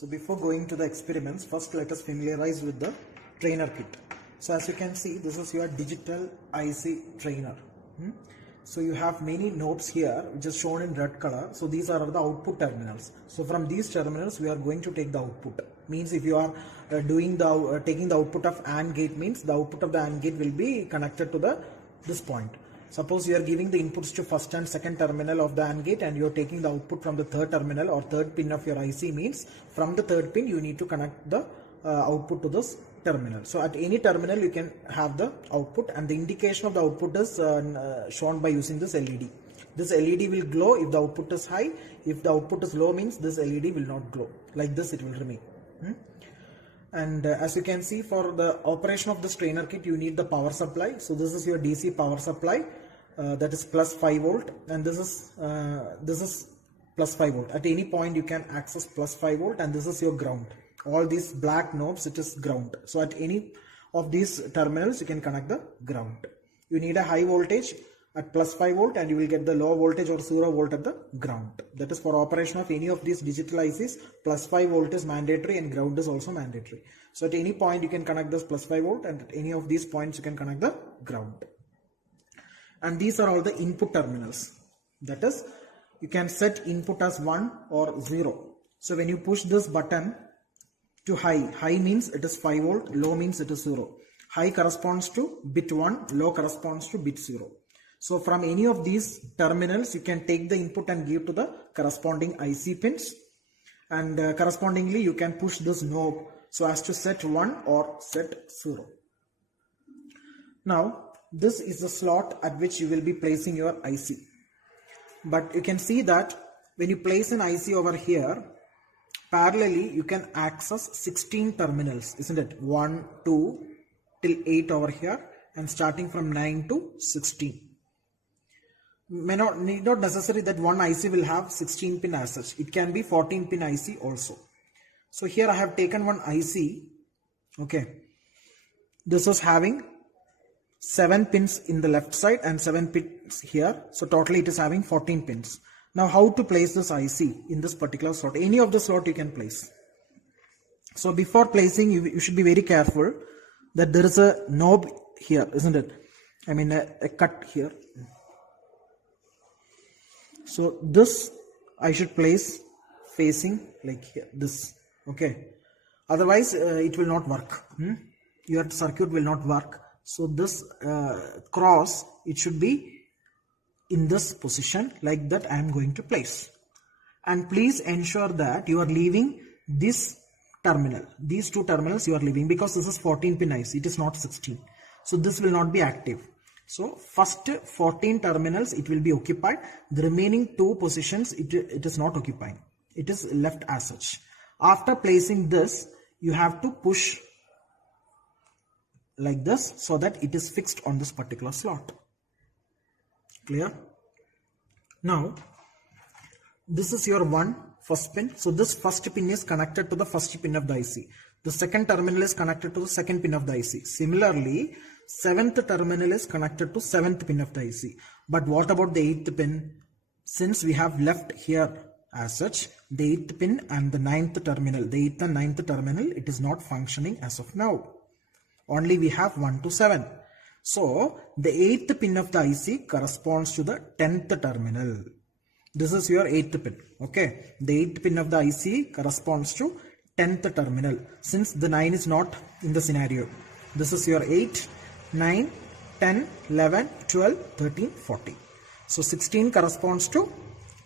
So before going to the experiments, first let us familiarize with the trainer kit. So as you can see, this is your digital IC trainer. So you have many knobs here which is shown in red color. So these are the output terminals. So from these terminals we are going to take the output. Means if you are taking the output of AND gate, means the output of the AND gate will be connected to this point. Suppose you are giving the inputs to first and second terminal of the AND gate and you are taking the output from the third terminal or third pin of your IC, means from the third pin you need to connect the output to this terminal. So at any terminal you can have the output, and the indication of the output is shown by using this LED. This LED will glow if the output is high. If the output is low, means this LED will not glow. Like this it will remain. And as you can see, for the operation of this trainer kit you need the power supply. So this is your DC power supply, that is plus 5 volt, and this is plus 5 volt. At any point you can access plus 5 volt, and this is your ground. All these black knobs, it is ground. So at any of these terminals you can connect the ground. You need a high voltage at plus 5 volt and you will get the low voltage or 0 volt at the ground. That is for operation of any of these digital ICs, plus 5 volt is mandatory and ground is also mandatory. So at any point you can connect this plus 5 volt, and at any of these points you can connect the ground. And these are all the input terminals. That is, you can set input as 1 or 0. So when you push this button to high means it is 5 volt, low means it is 0. High corresponds to bit 1, low corresponds to bit 0. So from any of these terminals you can take the input and give to the corresponding IC pins, and correspondingly you can push this knob so as to set 1 or set 0. Now this is the slot at which you will be placing your IC. But you can see that when you place an IC over here, parallelly you can access 16 terminals, isn't it? 1, 2 till 8 over here, and starting from 9 to 16. Need not necessary that one IC will have 16 pin as such. It can be 14 pin IC also. So here I have taken one IC. Okay, this is having 7 pins in the left side and 7 pins here. So totally it is having 14 pins. Now how to place this IC in this particular slot? Any of the slot you can place. So before placing, you should be very careful that there is a knob here, isn't it? I mean a cut here. So this I should place facing like here, this. Okay. Otherwise it will not work. Your circuit will not work. So this cross, it should be in this position like that I am going to place. And please ensure that you are leaving this terminal. These two terminals you are leaving, because this is 14 pin IC. It is not 16. So this will not be active. So first 14 terminals it will be occupied. The remaining 2 positions it is not occupying. It is left as such. After placing this, you have to push like this so that it is fixed on this particular slot. Clear? Now this is your first pin. So this first pin is connected to the first pin of the IC. The second terminal is connected to the second pin of the IC. Similarly, 7th terminal is connected to 7th pin of the IC. But what about the 8th pin? Since we have left here as such, the 8th pin and the 9th terminal, the 8th and 9th terminal, it is not functioning as of now. Only we have 1 to 7. So the 8th pin of the IC corresponds to the 10th terminal. This is your 8th pin. Okay. The 8th pin of the IC corresponds to 10th terminal. Since the 9 is not in the scenario. This is your 8, 9, 10, 11, 12, 13, 14. So 16 corresponds to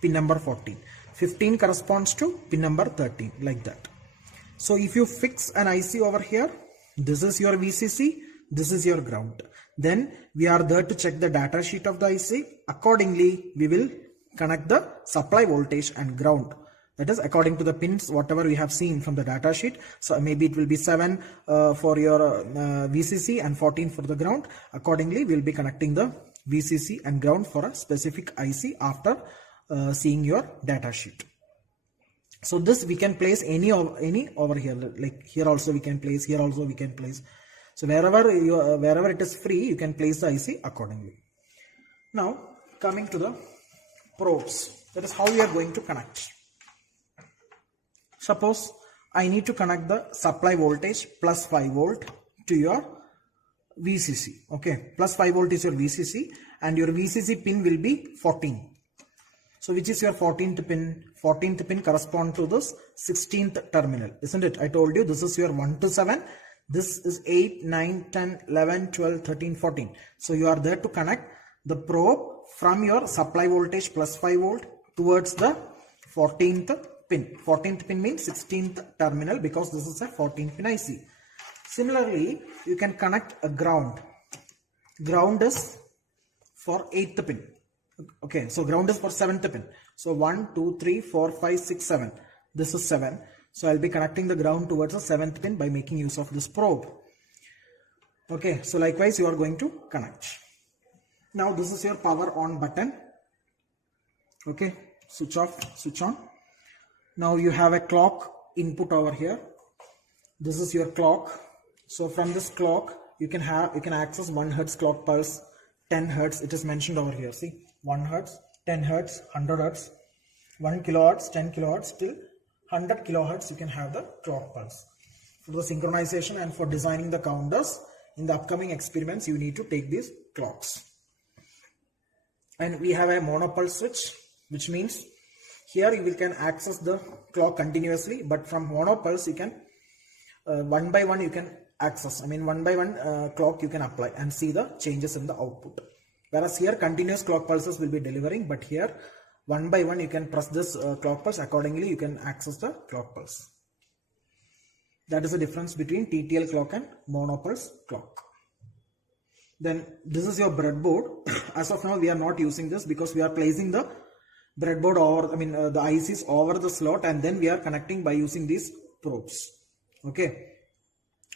pin number 14. 15 corresponds to pin number 13, like that. So if you fix an IC over here, this is your VCC, this is your ground. Then we are there to check the data sheet of the IC. Accordingly, we will connect the supply voltage and ground. That is according to the pins, whatever we have seen from the data sheet. So maybe it will be 7 for your VCC and 14 for the ground. Accordingly, we will be connecting the VCC and ground for a specific IC after seeing your data sheet. So this we can place any over here, like here also we can place, here also we can place. So wherever it is free, you can place the IC accordingly. Now coming to the probes, that is how we are going to connect. Suppose I need to connect the supply voltage plus 5 volt to your VCC. Okay, plus 5 volt is your VCC and your VCC pin will be 14. So which is your 14th pin? 14th pin correspond to this 16th terminal, isn't it? I told you this is your 1 to 7. This is 8, 9, 10, 11, 12, 13, 14. So you are there to connect the probe from your supply voltage plus 5 volt towards the 14th pin. 14th pin means 16th terminal because this is a 14th pin IC. Similarly, you can connect a ground. Ground is for 8th pin. Okay, so ground is for 7th pin. So 1, 2, 3, 4, 5, 6, 7. This is 7. So I'll be connecting the ground towards the 7th pin by making use of this probe. Okay, so likewise you are going to connect. Now this is your power on button. Okay, switch off, switch on. Now you have a clock input over here. This is your clock. So from this clock you can access 1 Hertz clock pulse, 10 Hertz. It is mentioned over here. See, 1 Hertz, 10 Hertz, 100 Hertz, 1 kilohertz, 10 kilohertz till 100 kilohertz. You can have the clock pulse. For the synchronization and for designing the counters in the upcoming experiments, you need to take these clocks. And we have a monopulse switch, which means here you can access the clock continuously, but from monopulse you can one by one you can access. I mean, one by one clock you can apply and see the changes in the output. Whereas here continuous clock pulses will be delivering, but here one by one you can press this clock pulse. Accordingly, you can access the clock pulse. That is the difference between TTL clock and monopulse clock. Then this is your breadboard. As of now, we are not using this because we are placing the breadboard over, the ICs over the slot, and then we are connecting by using these probes. Okay.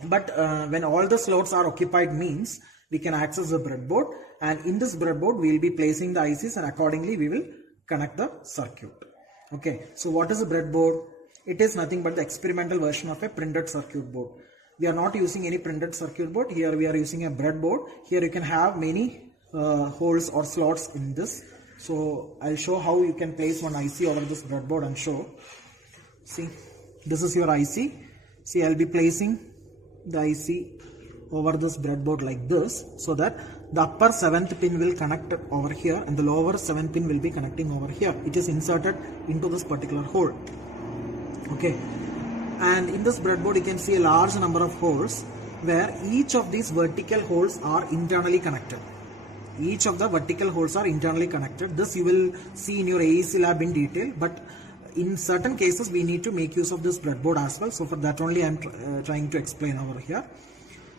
But when all the slots are occupied means we can access the breadboard, and in this breadboard we will be placing the ICs, and accordingly we will connect the circuit. Okay. So what is a breadboard? It is nothing but the experimental version of a printed circuit board. We are not using any printed circuit board. Here we are using a breadboard. Here you can have many holes or slots in this. So I'll show how you can place one IC over this breadboard and show. See, this is your IC. See, I'll be placing the IC over this breadboard like this, so that the upper 7th pin will connect over here and the lower 7th pin will be connecting over here. It is inserted into this particular hole. Okay. And in this breadboard you can see a large number of holes where each of these vertical holes are internally connected. Each of the vertical holes are internally connected. This you will see in your AEC lab in detail, but in certain cases we need to make use of this breadboard as well. So for that only I am trying to explain over here.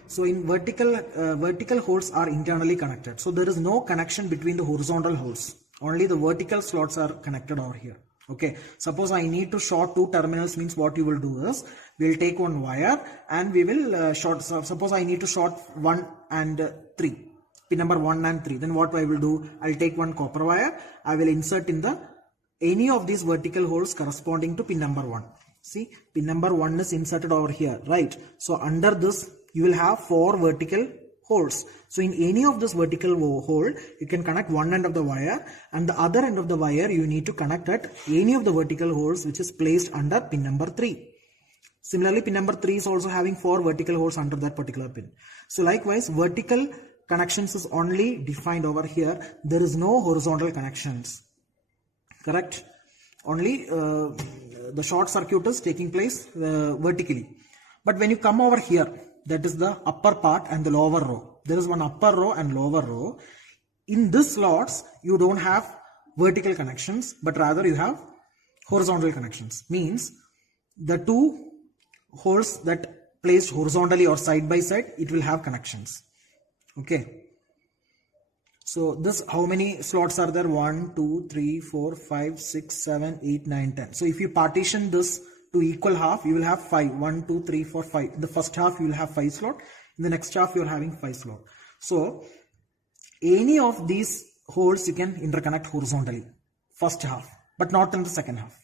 So in vertical holes are internally connected. So there is no connection between the horizontal holes. Only the vertical slots are connected over here. Okay, suppose I need to short 2 terminals, means what you will do is, we will take one wire and we will short, suppose I need to short 1 and 3, pin number 1 and 3, then what I will do, I will take one copper wire, I will insert in the any of these vertical holes corresponding to pin number 1. See, pin number 1 is inserted over here, right? So under this you will have 4 vertical holes. So in any of this vertical hole, you can connect one end of the wire, and the other end of the wire you need to connect at any of the vertical holes which is placed under pin number 3. Similarly, pin number 3 is also having 4 vertical holes under that particular pin. So likewise, vertical connections is only defined over here. There is no horizontal connections. Correct? Only the short circuit is taking place vertically. But when you come over here, that is the upper part and the lower row. There is one upper row and lower row. In this slots, you don't have vertical connections, but rather you have horizontal connections. Means the 2 holes that placed horizontally or side by side, it will have connections. Okay. So this, how many slots are there? 1, 2, 3, 4, 5, 6, 7, 8, 9, 10. So if you partition this to equal half, you will have 5. 1, 2, 3, 4, 5. In the first half you will have 5 slot. In the next half you are having 5 slot. So any of these holes you can interconnect horizontally, first half, but not in the second half.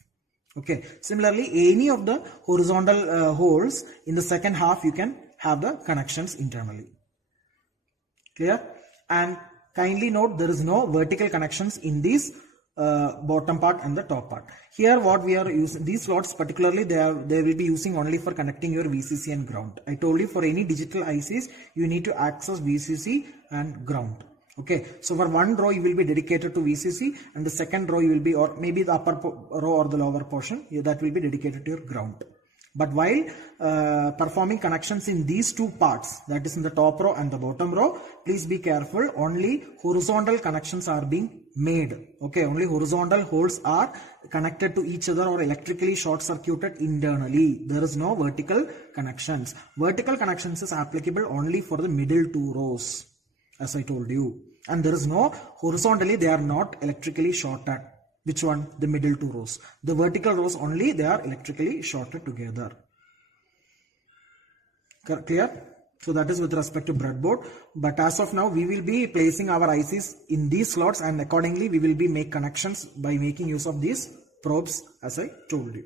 Okay. Similarly, any of the horizontal holes in the second half you can have the connections internally. Clear? And kindly note, there is no vertical connections in these bottom part and the top part. Here what we are using, these slots particularly they will be using only for connecting your VCC and ground. I told you for any digital ICs you need to access VCC and ground. Okay, so for one row you will be dedicated to VCC, and the second row you will be, or maybe the upper row or the lower portion, that will be dedicated to your ground. But while performing connections in these two parts, that is in the top row and the bottom row, please be careful. Only horizontal connections are being made. Okay, only horizontal holes are connected to each other or electrically short circuited internally. There is no vertical connections. Vertical connections is applicable only for the middle two rows, as I told you. And there is no horizontally, they are not electrically shorted. Which one? The middle two rows. The vertical rows only, they are electrically shorted together. Clear? So that is with respect to breadboard. But as of now, we will be placing our ICs in these slots, and accordingly we will be make connections by making use of these probes, as I told you.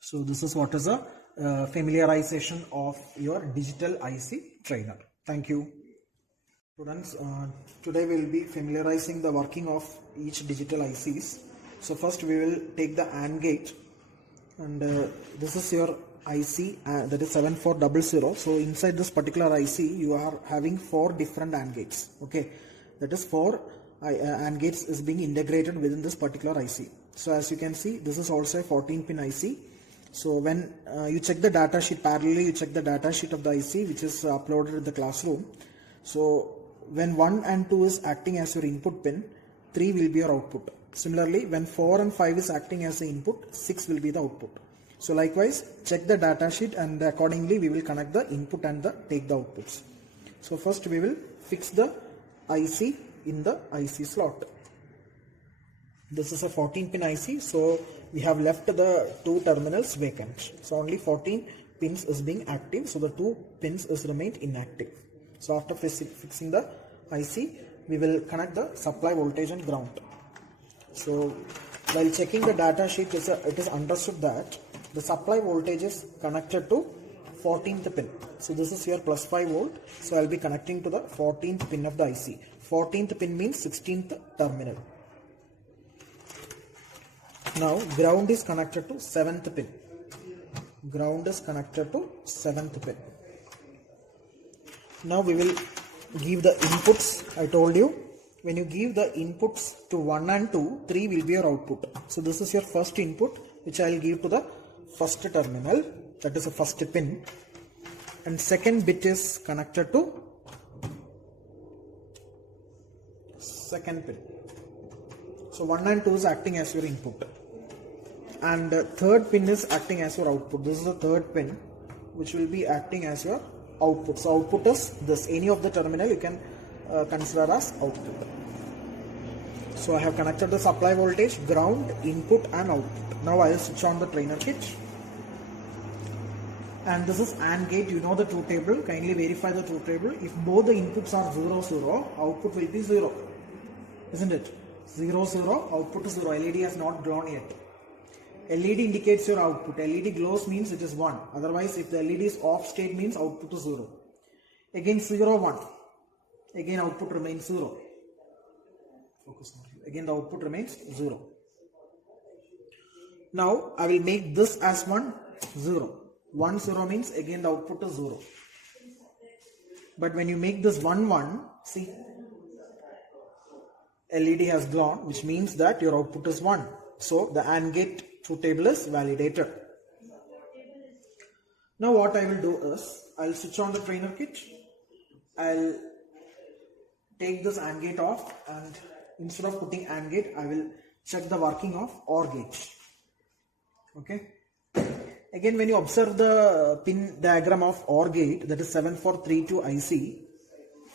So this is what is a familiarization of your digital IC trainer. Thank you. Students, today we will be familiarizing the working of each digital ICs. So first we will take the AND gate, and this is your IC that is 7400. So inside this particular IC you are having 4 different AND gates. Okay, that is 4 AND gates is being integrated within this particular IC. So as you can see, this is also a 14-pin IC. So when you check the data sheet, parallelly you check the data sheet of the IC which is uploaded in the classroom. So when 1 and 2 is acting as your input pin, 3 will be your output. Similarly, when 4 and 5 is acting as the input, 6 will be the output. So likewise, check the data sheet, and accordingly we will connect the input and take the outputs. So first we will fix the IC in the IC slot. This is a 14-pin IC, so we have left the 2 terminals vacant. So only 14 pins is being active, so the 2 pins is remained inactive. So after fixing the IC, we will connect the supply voltage and ground. So while checking the data sheet, it is understood that the supply voltage is connected to 14th pin. So this is your plus 5 volt. So I will be connecting to the 14th pin of the IC. 14th pin means 16th terminal. Now ground is connected to 7th pin. Ground is connected to 7th pin. Now we will give the inputs. I told you, when you give the inputs to 1 and 2, 3 will be your output. So this is your first input which I will give to the first terminal, that is the first pin, and second bit is connected to second pin. So 1 and 2 is acting as your input, and third pin is acting as your output. This is the third pin which will be acting as your output. So output is this, any of the terminal you can consider as output. So I have connected the supply voltage, ground, input and output. Now I will switch on the trainer kit. And this is AND gate. You know the truth table. Kindly verify the truth table. If both the inputs are 0, 0, output will be 0. Isn't it? 0, 0, output is 0. LED has not glown yet. LED indicates your output. LED glows means it is 1. Otherwise, if the LED is off state means output is 0. Again 0, 1. Again output remains 0. Focus more. Again the output remains 0. Now I will make this as 1, 0. 1, 0 means again the output is 0. But when you make this 1, 1, see, LED has glown, which means that your output is 1. So the AND gate truth table is validated. Now what I will do is, I will switch on the trainer kit. I will take this AND gate off, and instead of putting AND gate, I will check the working of OR gate. Okay. Again, when you observe the pin diagram of OR gate, that is 7432 IC,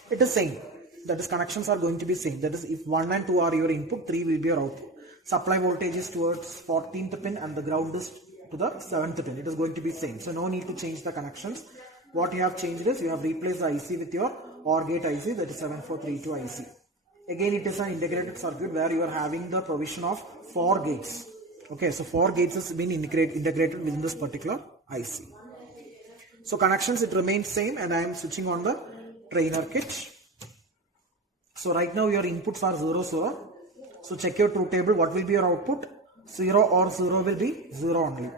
it is same. That is, connections are going to be same. That is, if 1 and 2 are your input, 3 will be your output. Supply voltage is towards 14th pin and the ground is to the 7th pin. It is going to be same. So no need to change the connections. What you have changed is, you have replaced the IC with your OR gate IC, that is 7432 IC. Again, it is an integrated circuit where you are having the provision of 4 gates. Okay, so 4 gates has been integrated within this particular IC. So connections, it remains same, and I am switching on the trainer kit. So right now your inputs are 0, 0. So check your truth table. What will be your output? 0 or 0 will be 0 only.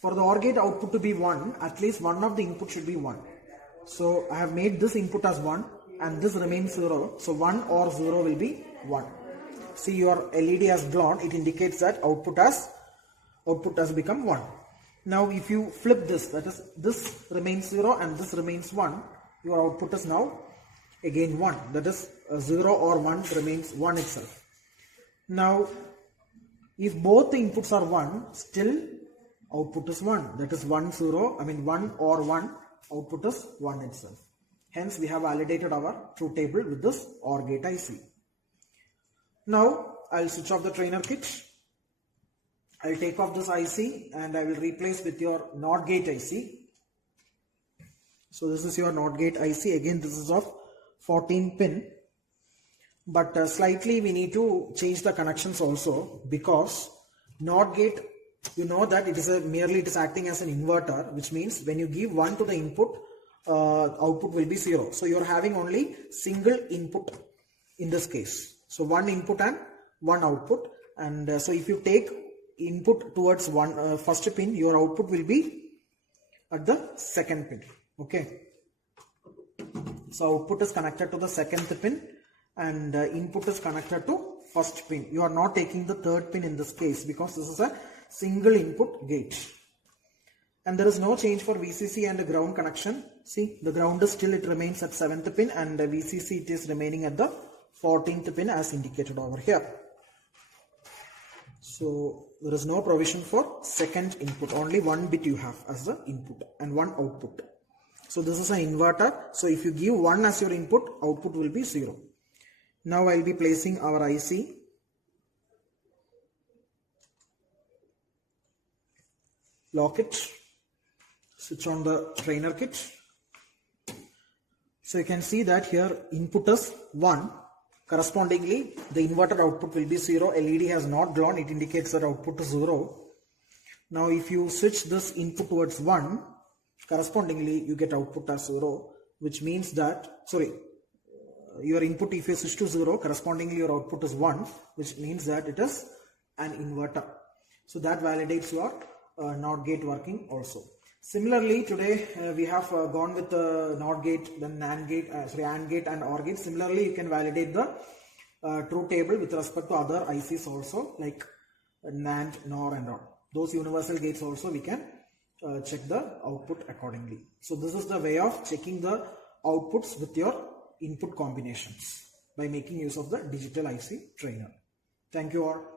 For the OR gate output to be 1, at least one of the input should be 1. So I have made this input as 1 and this remains 0. So 1 or 0 will be 1. See, your LED has glowed. It indicates that output has become 1. Now if you flip this, that is, this remains 0 and this remains 1, your output is now again 1. That is 0 or 1 remains 1 itself. Now if both the inputs are 1, still output is 1. That is 1 or 1, output is 1 itself. Hence we have validated our truth table with this OR gate IC. Now I'll switch off the trainer kit. I'll take off this IC and I will replace with your NOT gate IC. So this is your NOT gate IC. Again, this is of 14 pin. But slightly we need to change the connections also, because NOT gate, you know that it is it is acting as an inverter, which means when you give 1 to the input, output will be 0. So you are having only single input in this case. So 1 input and 1 output. And so if you take input towards first pin, your output will be at the second pin. Okay. So output is connected to the second pin and input is connected to first pin. You are not taking the third pin in this case because this is a single input gate. And there is no change for VCC and the ground connection. See, the ground is still, it remains at 7th pin, and the VCC it is remaining at the 14th pin as indicated over here. So there is no provision for second input, only 1 bit you have as the input and 1 output. So this is an inverter. So if you give 1 as your input, output will be 0. Now I will be placing our IC. Lock it. Switch on the trainer kit. So you can see that here input is 1. Correspondingly, the inverter output will be 0. LED has not glowed. It indicates that output is 0. Now if you switch this input towards 1, correspondingly you get output as 0, which means that, your input, if you switch to 0, correspondingly your output is 1, which means that it is an inverter. So that validates your NOT gate working also. Similarly, today we have gone with the NOT gate, then AND gate and OR gate. Similarly, you can validate the truth table with respect to other ICs also, like NAND, NOR and all. Those universal gates also we can check the output accordingly. So this is the way of checking the outputs with your input combinations by making use of the digital IC trainer. Thank you all.